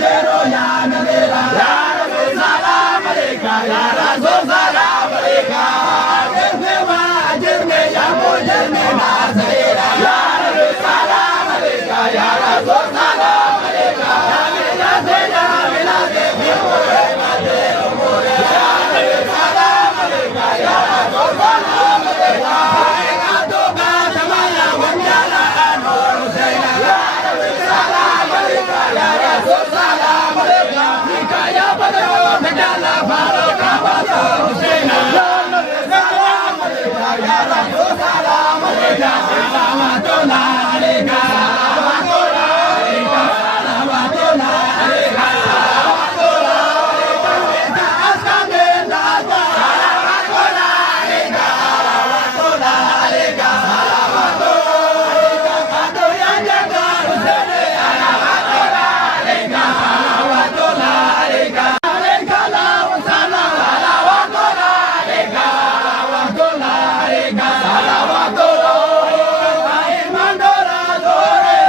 Zero ya nabela ya salam aleka ya rasul salam aleka jisme wa jisme ya mo jisme na zera ya salam aleka ya rasul salam aleka ya zera mila de mo ma de mo ya salam aleka ya rasul salam aleka ka to ka samaya wanyala anor zaina ya salam aleka ya rasul salam aleka nikaya padro medala baro ka bato husaina salam aleka ya rasul salam aleka salamatullah aleka salamatullah aleka salamatullah aleka salamatullah aleka ta askame data salamatullah aleka salamatullah aleka salamatullah kato ya jaga husaina salamatullah aleka salamatullah aleka aleka law salam salamatullah aleka salamatullah aleka salamatullah imandora dore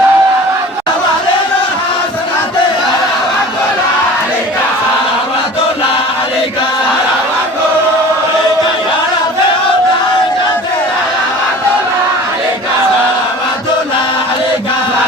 salamatullah hasanate salamatullah aleka salamatullah aleka salamatullah ya rabbi jate salamatullah aleka salamatullah aleka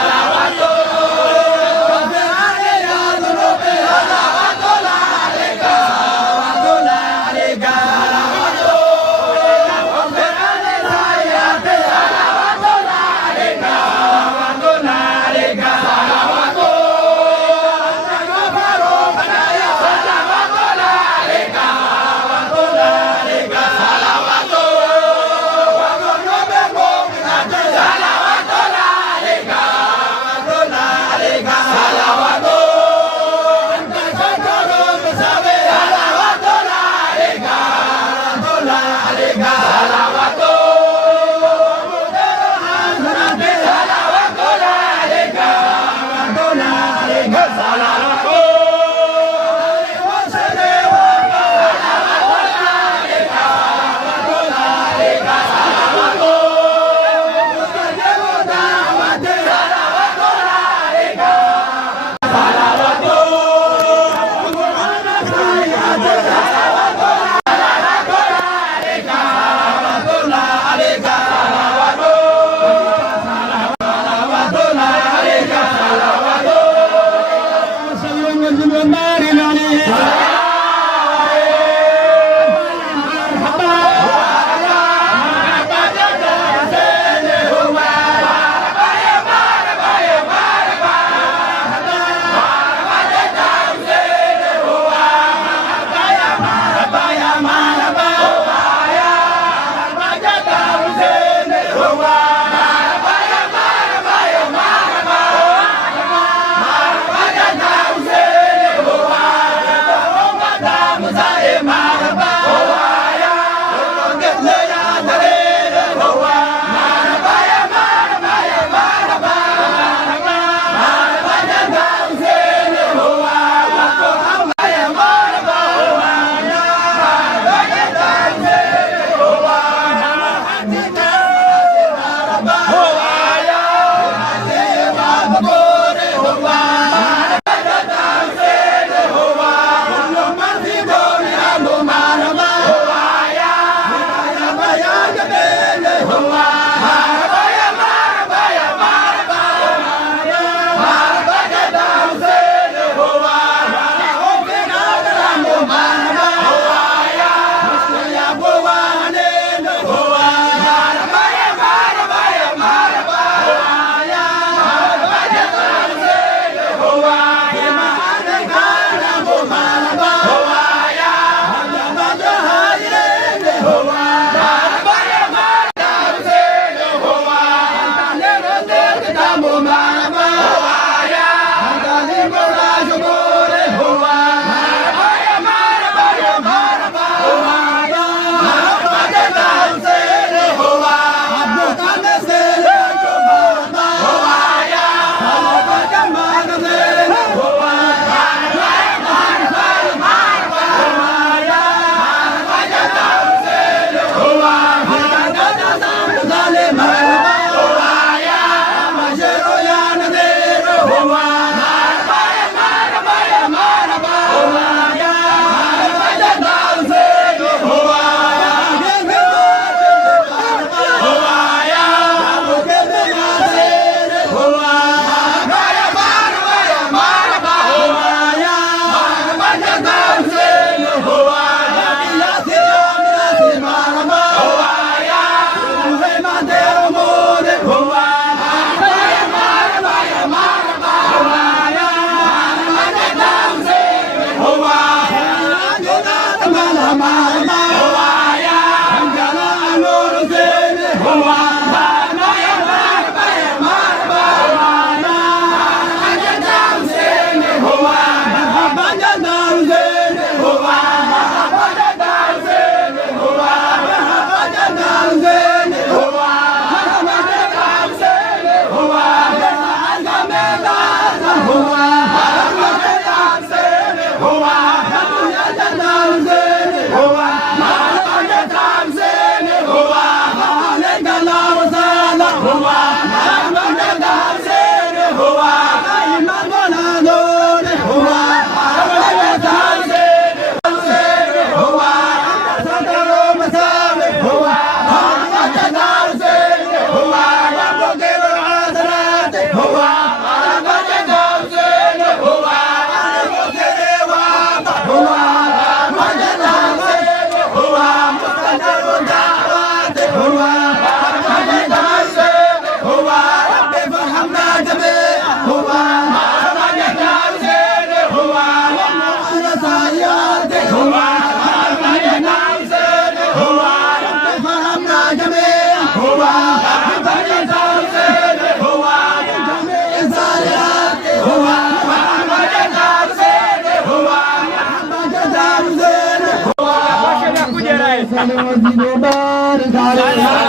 Zino Bar Gare